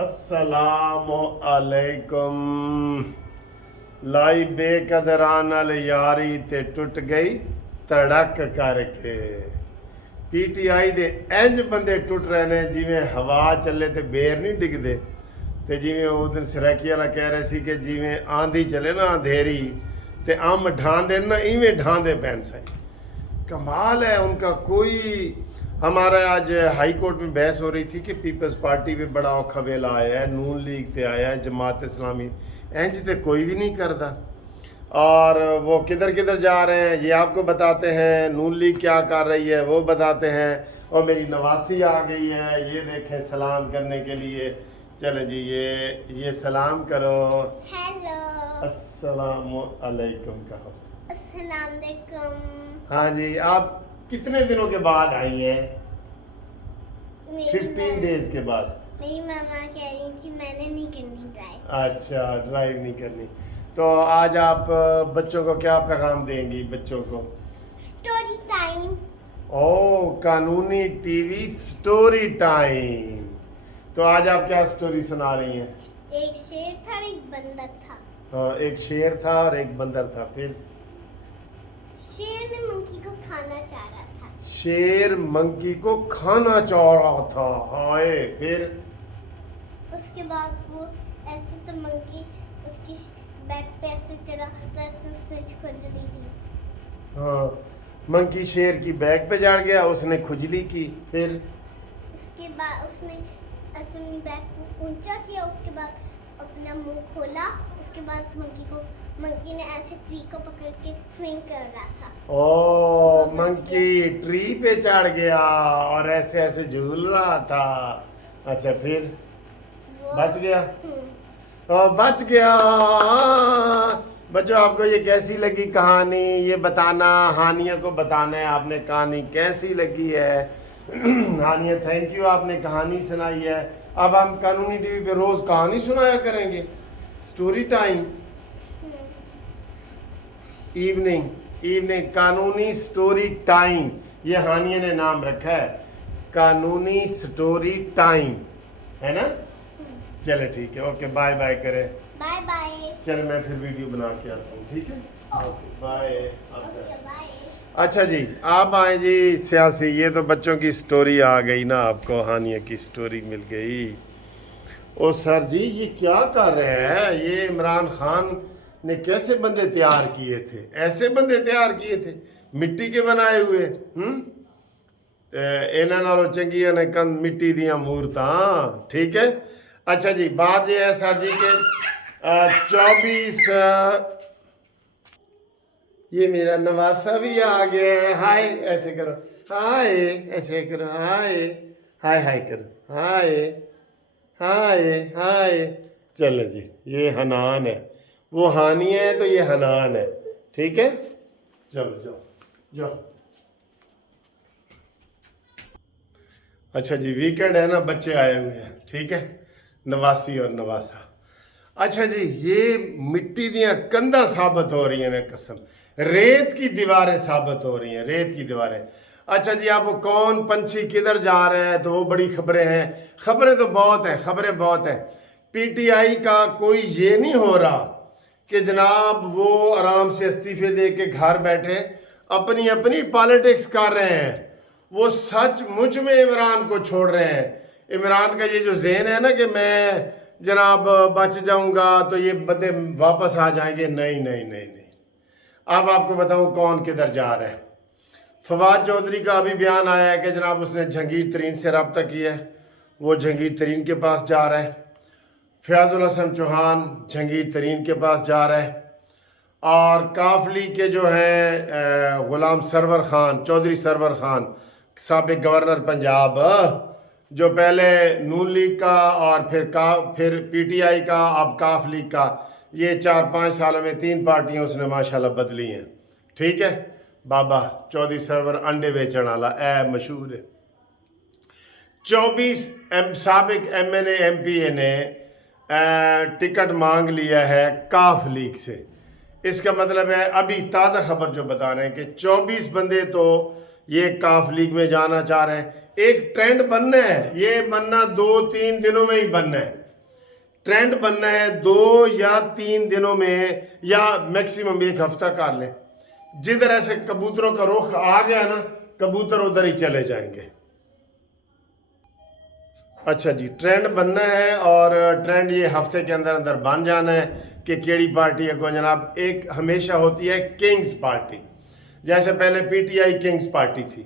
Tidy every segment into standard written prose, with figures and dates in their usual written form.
अस्सलामु अलैकुम। लाई बेकदरां नाल यारी ते टुट गई तड़क करके। पीटीआई दे इंज बंदे टुट रहे ने जिवें हवा चले ते बेर नहीं डिगदे, ते जिवें उस दिन सरैकी वाला कह रहे सी कि जिवें आंधी चले ना अंधेरी ते अंब ढांदे ना, इवें ढांदे पैन सही। कमाल है उनका। कोई हमारा आज हाई कोर्ट में बहस हो रही थी कि पीपल्स पार्टी पे बड़ा औखा वेला आया है, नून लीग पे आया है, जमात इस्लामी, इंज तो कोई भी नहीं करता। और वो किधर किधर जा रहे हैं ये आपको बताते हैं, नून लीग क्या कर रही है वो बताते हैं। और मेरी नवासी आ गई है, ये देखें सलाम करने के लिए। चलें जी, ये सलाम करो। हेलो। अस्सलामु अलैकुम कहो। अस्सलाम वालेकुम। हाँ जी, आप कितने दिनों के बाद आई हैं? 15 डेज के बाद। मेरी मामा कह रही थी मैंने नहीं करनी ड्राइव। अच्छा, ड्राइव नहीं करनी। तो आज आप बच्चों को क्या पैगाम देंगी? बच्चों को स्टोरी टाइम। ओ, कानूनी टीवी स्टोरी टाइम। तो आज आप क्या स्टोरी सुना रही हैं? एक शेर था और एक बंदर था। हाँ, एक शेर था और एक बंदर था। फिर शेर ने मंकी को खाना चाह रहा था। शेर मंकी को खाना चाह रहा था। हाय, फिर उसके बाद वो ऐसे तो मंकी उसकी बैक पे ऐसे चढ़ा तो ऐसे उसमें खुजली थी। हाँ, मंकी शेर की बैक पे चढ़ गया, उसने खुजली की। फिर उसके बाद उसने ऐसे अपनी बैक को ऊंचा किया, उसके बाद अपना मुंह खोला। उसके बाद मंकी ने ऐसे ट्री को पकड़ के स्विंग कर रहा था। ओ, मंकी ट्री पे चढ़ गया और ऐसे ऐसे झूल रहा था। अच्छा, फिर बच गया। तो बच गया। बच्चों, आपको ये कैसी लगी कहानी ये बताना, हानिया को बताना है आपने कहानी कैसी लगी है। हानिया, थैंक यू, आपने कहानी सुनाई है। अब हम कानूनी टीवी पे रोज कहानी सुनाया करेंगे। स्टोरी टाइम इवनिंग कानूनी स्टोरी टाइम, ये हानिया ने नाम रखा है, कानूनी स्टोरी टाइम, है ना? चले ठीक है, ओके, बाय बाय करें। Bye bye. चले, मैं फिर वीडियो बना के आता हूँ, ठीक है? Okay, bye. बाय। अच्छा जी, आप आए जी सियासी। ये तो बच्चों की स्टोरी आ गई ना, आपको हानिया की स्टोरी मिल गई। ओ सर जी, ये क्या कर रहे हैं? ये इमरान खान ने कैसे बंदे तैयार किए थे? ऐसे बंदे तैयार किए थे, मिट्टी के बनाए हुए। इन्हां नालों चंगियां ने कंद मिट्टी दियां मूरतां, ठीक है? अच्छा जी, बात ये है सर जी के 24 ये मेरा नवासा भी आ गया है। हाय ऐसे करो, हाय ऐसे करो, हाय हाय हाय करो, हाय हाय हाय। चलो जी, ये हनान है, वो हानिया है तो ये हनान है, ठीक है? चलो जाओ जाओ। अच्छा जी, वीकेंड है ना, बच्चे आए हुए हैं, ठीक है? नवासी और नवासा। अच्छा जी, ये मिट्टी दियां कंधा साबित हो रही हैं ना, कसम, रेत की दीवारें साबित हो रही हैं, रेत की दीवारें। अच्छा जी, आप वो कौन पंछी किधर जा रहे हैं, तो वो बड़ी खबरें हैं। खबरें तो बहुत हैं, खबरें बहुत हैं। पीटीआई का कोई ये नहीं हो रहा कि जनाब वो आराम से इस्तीफे दे के घर बैठे अपनी अपनी पॉलिटिक्स कर रहे हैं। वो सचमुच में इमरान को छोड़ रहे हैं। इमरान का ये जो ज़हन है ना कि मैं जनाब बच जाऊंगा तो ये बंदे वापस आ जाएंगे, नहीं नहीं नहीं नहीं। अब आपको बताऊं कौन किधर जा रहा है। फवाद चौधरी का अभी बयान आया है कि जनाब उसने जहांगीर तरीन से रब्ता किया है, वो जहांगीर तरीन के पास जा रहा है। फयाजुल हसन चौहान जहांगीर तरीन के पास जा रहा है। और काफली के जो हैं गुलाम सरवर खान, चौधरी सरवर खान, साबिक गवर्नर पंजाब, जो पहले नून लीग का और फिर पीटीआई का, अब काफ लीग का, ये 4-5 सालों में 3 पार्टियां उसने माशाल्लाह बदली हैं, ठीक है? बाबा चौधरी सरवर अंडे बेचने वाला ए मशहूर है। 24 साबिक एमएनए एमपीए ने टिकट मांग लिया है काफ लीग से। इसका मतलब है, अभी ताज़ा खबर जो बता रहे हैं कि 24 बंदे तो ये काफ लीग में जाना चाह रहे हैं। एक ट्रेंड बनना है, ये बनना 2-3 दिनों में ही बनना है, ट्रेंड बनना है 2 या 3 दिनों में, या मैक्सिमम 1 हफ्ता कर लें। जिधर ऐसे कबूतरों का रुख आ गया ना, कबूतर उधर ही चले जाएंगे। अच्छा जी, ट्रेंड बनना है और ट्रेंड ये हफ्ते के अंदर अंदर बन जाना है कि केड़ी पार्टी है को जनाब। एक हमेशा होती है किंग्स पार्टी, जैसे पहले पीटीआई किंग्स पार्टी थी,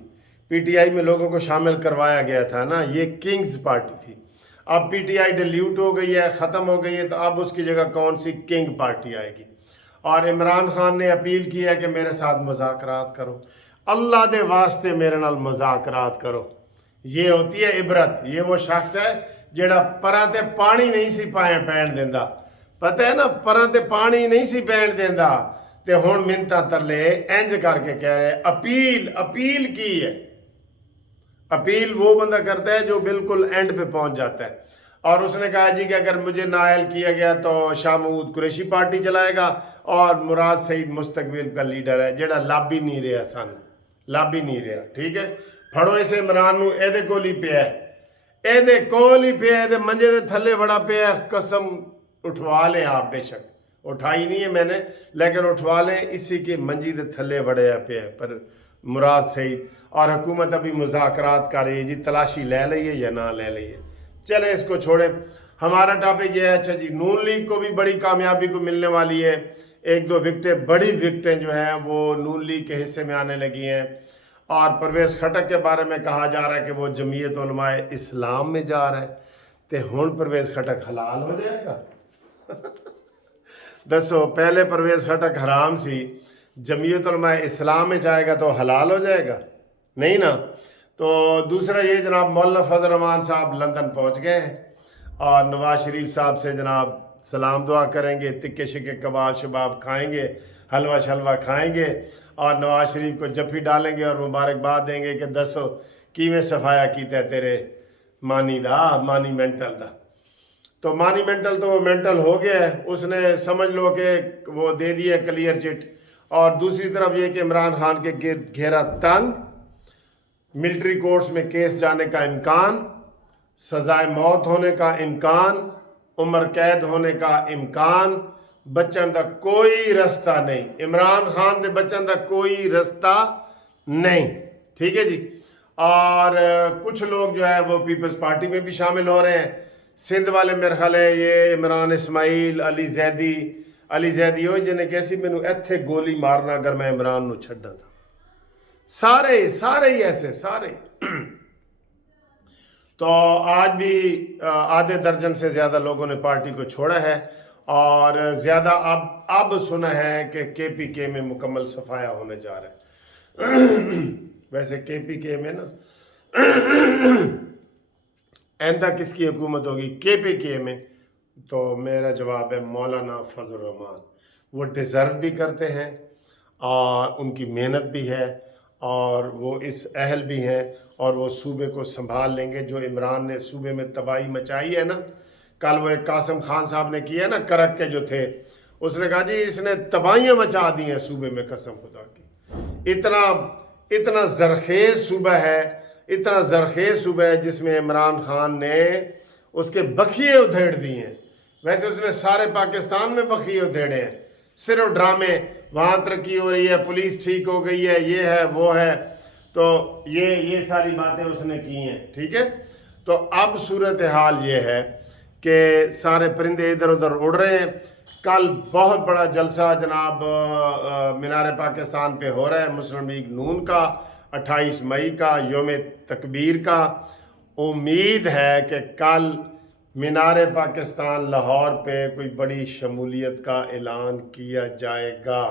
पीटीआई में लोगों को शामिल करवाया गया था ना, ये किंग्स पार्टी थी। अब पीटीआई डिलीट हो गई है, ख़त्म हो गई है, तो अब उसकी जगह कौन सी किंग पार्टी आएगी। और इमरान खान ने अपील की है कि मेरे साथ मुज़ाकरात करो, अल्लाह दे वास्ते मेरे नाल मुज़ाकरात करो। ये होती है इबरत। ये वो शख्स है जेड़ा परां ते पानी नहीं सी पाए पैण देंदा, पता है ना, परां ते पानी नहीं सी पैण देंदा, ते हुण मिन्नतां तरले इंज करके कह रहे अपील। अपील की है, अपील वो बंदा करता है जो बिल्कुल एंड पे पहुंच जाता है। और उसने कहा जी कि अगर मुझे नाअहल किया गया तो शाह महमूद कुरैशी पार्टी चलाएगा, और मुराद सईद मुस्तकबिल का लीडर है जेड़ा लाभ ही नहीं रहा, सन लाभ ही नहीं रहा। ठीक है, फड़ो इस इमरान नू, एदे कोल ही पिया, एदे कोल ही पिया, एदे मंजे दे थल्ले बड़ा पिया। कसम उठवा लें आप, बेशक उठाई नहीं है मैंने, लेकिन उठवा लें, इसी के मंजी दे थल्ले बड़े पिया पर मुराद सईद। और हुकूमत अभी मुज़ाकरात कर रही है जी, तलाशी ले लइए या ना ले लइए। चलें इसको छोड़ें, हमारा टॉपिक ये है। अच्छा जी, नून लीग को भी बड़ी कामयाबी को मिलने वाली है। 1-2 विकटें, बड़ी विकटें जो हैं वो नून लीग के हिस्से में आने लगी हैं। और परवेज़ खटक के बारे में कहा जा रहा है कि वो जमीयत उलमाए इस्लाम में जा रहा है, तो हुण परवेज़ खटक हलाल हो जाएगा। दसो, पहले परवेज़ खटक हराम सी, जमीयत उलमाए इस्लाम में जाएगा तो हलाल हो जाएगा? नहीं ना। तो दूसरा ये जनाब, मौलाना फजल रहमान साहब लंदन पहुंच गए हैं और नवाज शरीफ साहब से जनाब सलाम दुआ करेंगे, तिक्के शिक्के कबाब शबाब खाएंगे, हलवा शलवा खाएंगे, और नवाज शरीफ को जफ्फी डालेंगे और मुबारकबाद देंगे कि दसो किवें सफाया कीता तेरे मानी दा, मानी मेंटल दा। तो मानी मेंटल तो वो मेंटल हो गया है, उसने समझ लो कि वो दे दिया क्लियर चिट। और दूसरी तरफ ये कि इमरान खान के गिर्द घेरा तंग, मिलिट्री कोर्ट्स में केस जाने का इम्कान, सजाए मौत होने का इम्कान, उम्र कैद होने का इम्कान, बचन का कोई रास्ता नहीं। इमरान खान के बचन का कोई रास्ता नहीं। ठीक है जी। और कुछ लोग जो है वो पीपल्स पार्टी में भी शामिल हो रहे हैं। सिंध वाले मेरे ख्याल है ये इमरान इस्माइल, अली जैदी हो जिन्हें कैसी मैनू इत्थे गोली मारना अगर मैं इमरान नू छड्डा था। सारे ही ऐसे सारे। तो आज भी आधे दर्जन से ज़्यादा लोगों ने पार्टी को छोड़ा है, और ज़्यादा अब सुना है कि केपीके में मुकम्मल सफाया होने जा रहा है। वैसे केपीके में ना आइंदा किसकी हुकूमत होगी केपीके में, तो मेरा जवाब है मौलाना फजल रहमान। वो डिज़र्व भी करते हैं और उनकी मेहनत भी है और वो इस अहल भी हैं और वो सूबे को संभाल लेंगे। जो इमरान ने सूबे में तबाही मचाई है ना, कल वो एक कासिम खान साहब ने किया ना, करक के जो थे, उसने कहा जी इसने तबाहियाँ मचा दी हैं सूबे में, कसम खुदा की। इतना ज़रखेज़ सूबा है, इतना ज़रखेज़ सूबा है जिसमें इमरान खान ने उसके बखिए उधेड़ दिए हैं। वैसे उसने सारे पाकिस्तान में बखिए उधेड़े हैं, सिर्फ ड्रामे। वहाँ तरक्की हो रही है, पुलिस ठीक हो गई है, ये है वो है, तो ये सारी बातें उसने की हैं। ठीक है, तो अब सूरत हाल ये है कि सारे परिंदे इधर उधर उड़ रहे हैं। कल बहुत बड़ा जलसा जनाब मीनार पाकिस्तान पे हो रहा है, मुस्लिम लीग नून का 28 मई का योम तकबीर का। उम्मीद है कि कल मीनार पाकिस्तान लाहौर पे कोई बड़ी शमूलियत का ऐलान किया जाएगा।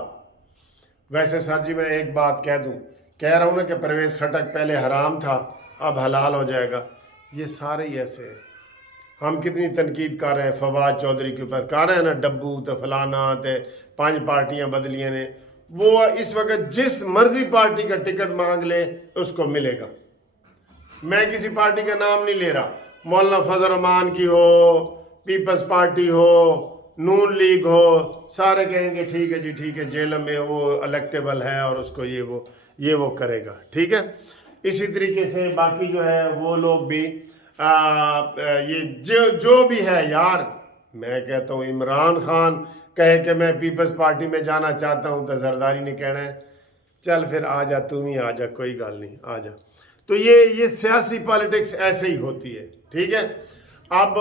वैसे सर जी मैं एक बात कह दूं, कह रहा हूँ ना कि परवेज़ खटक पहले हराम था अब हलाल हो जाएगा। ये सारे ही ऐसे हैं। हम कितनी तनकीद कर रहे हैं फवाद चौधरी के ऊपर, कर रहे हैं ना, डब्बू तो फलाना तो 5 पार्टियां बदलियां ने। वो इस वक्त जिस मर्जी पार्टी का टिकट मांग ले उसको मिलेगा। मैं किसी पार्टी का नाम नहीं ले रहा, मौलाना फजल रहमान की हो, पीपल्स पार्टी हो, नून लीग हो, सारे कहेंगे ठीक है जी ठीक है, जेल में वो इलेक्टेबल है और उसको ये वो करेगा। ठीक है, इसी तरीके से बाकी जो है वो लोग भी ये जो भी है यार, मैं कहता हूँ इमरान खान कहे कि मैं पीपल्स पार्टी में जाना चाहता हूँ तो जरदारी ने कहना है चल फिर आ जा, तुम ही आ जा, कोई गल नहीं, आ जा। तो ये सियासी पॉलिटिक्स ऐसे ही होती है, ठीक है। अब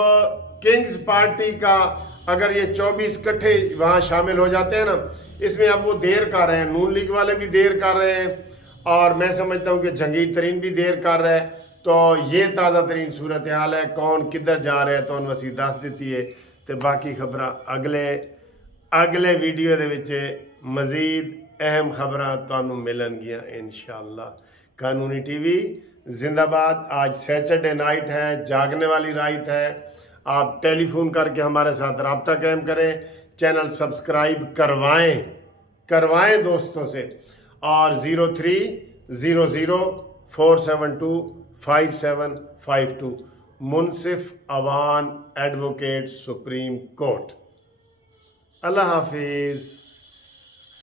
किंग्स पार्टी का अगर ये 24 इकट्ठे वहाँ शामिल हो जाते हैं ना, इसमें अब वो देर कर रहे हैं, नून लीग वाले भी देर कर रहे हैं, और मैं समझता हूँ कि जहांगीर तरीन भी देर कर रहा है। तो ये ताज़ा तरीन सूरत हाल है, कौन किधर जा रहा है तो वसी दस दी है। तो बाकी खबर अगले वीडियो दे विच मज़ीद अहम खबरां तुहानूं मिलणगियां इंशाअल्लाह। कानूनी टीवी जिंदाबाद। आज सैटरडे नाइट है, जागने वाली रात है। आप टेलीफोन करके हमारे साथ रब्ता कायम करें, चैनल सब्सक्राइब करवाएं दोस्तों से, और 030047255752 मुनसिफ अवान एडवोकेट सुप्रीम कोर्ट। अल्लाह हाफिज़।